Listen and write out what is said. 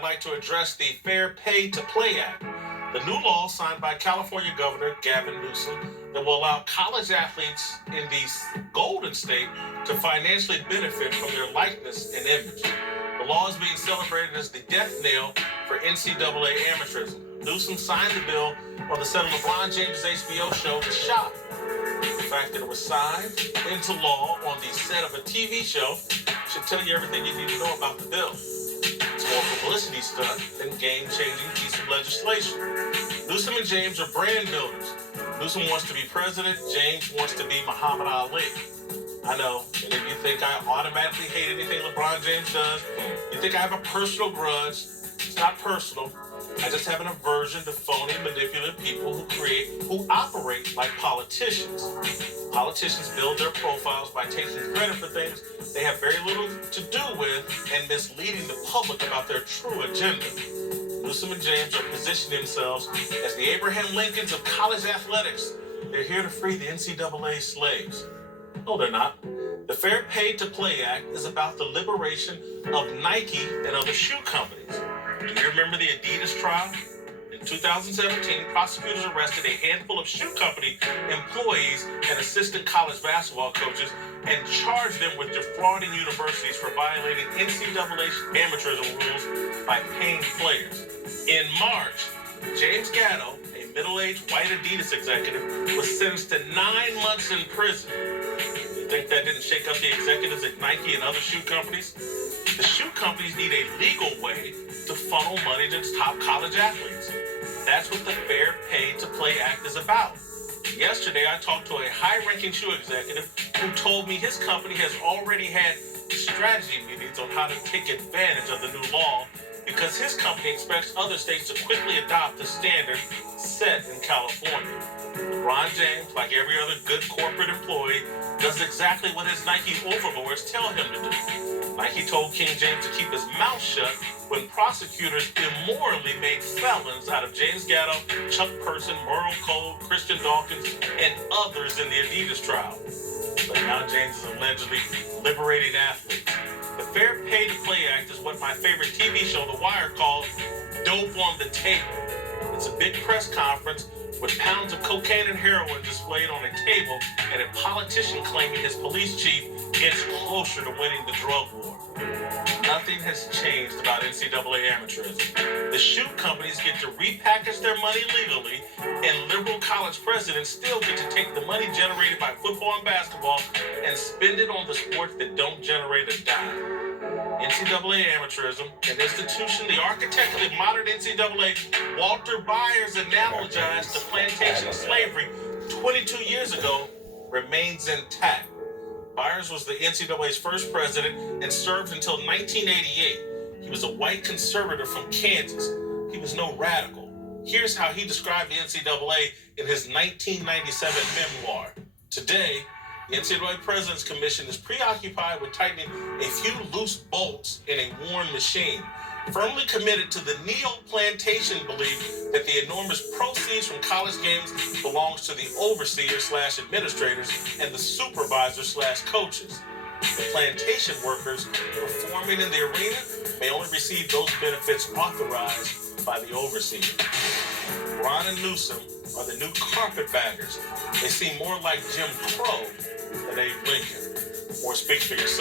I'd like to address the Fair Pay to Play Act, the new law signed by California Governor Gavin Newsom that will allow college athletes in the Golden State to financially benefit from their likeness and image. The law is being celebrated as the death knell for NCAA amateurism. Newsom signed the bill on the set of LeBron James' HBO show, The Shop. The fact that it was signed into law on the set of a TV show should tell you everything you need to know about the bill. It's more publicity stunt than game-changing piece of legislation. Newsom and James are brand builders. Newsom wants to be president. James wants to be Muhammad Ali. I know, and if you think I automatically hate anything LeBron James does, you think I have a personal grudge. It's not personal. I just have an aversion to phony, manipulative people who operate like politicians. Politicians build their profiles by taking credit for things they have very little to do with and misleading the public about their true agenda. Newsom and James are positioning themselves as the Abraham Lincolns of college athletics. They're here to free the NCAA slaves. No, they're not. The Fair Pay to Play Act is about the liberation of Nike and other shoe companies. Do you remember the Adidas trial? In 2017, prosecutors arrested a handful of shoe company employees and assistant college basketball coaches and charged them with defrauding universities for violating NCAA amateurism rules by paying players. In March, James Gatto, a middle-aged white Adidas executive, was sentenced to 9 months in prison. You think that didn't shake up the executives at Nike and other shoe companies? The shoe companies need a legal way to funnel money to top college athletes. That's what the Fair Pay to Play Act is about. Yesterday, I talked to a high-ranking shoe executive who told me his company has already had strategy meetings on how to take advantage of the new law because his company expects other states to quickly adopt the standard set in California. LeBron James, like every other good corporate employee, does exactly what his Nike overlords tell him to do. Nike told King James to keep his mouth shut when prosecutors immorally made felons out of James Gatto, Chuck Person, Merle Cole, Christian Dawkins, and others in the Adidas trial. But now James is allegedly liberating athletes. The Fair Pay to Play Act is what my favorite TV show, The Wire, calls dope on the table. It's a big press conference with pounds of cocaine and heroin displayed on a table and a politician claiming his police chief gets closer to winning the drug war. Nothing has changed about NCAA amateurism. The shoe companies get to repackage their money legally, and liberal college presidents still get to take the money generated by football and basketball and spend it on the sports that don't generate a dime. NCAA amateurism, an institution the architect of the modern NCAA, Walter Byers, analogized to plantation slavery 22 years ago, remains intact. Byers was the NCAA's first president and served until 1988. He was a white conservative from Kansas. He was no radical. Here's how he described the NCAA in his 1997 memoir. Today, the NCAA President's Commission is preoccupied with tightening a few loose bolts in a worn machine, firmly committed to the neo-plantation belief that the enormous proceeds from college games belongs to the overseers/administrators and the supervisors/coaches. The plantation workers performing in the arena may only receive those benefits authorized by the overseer. Ron and Newsom are the new carpetbaggers. They seem more like Jim Crow than Abe Lincoln. Or speak for yourself.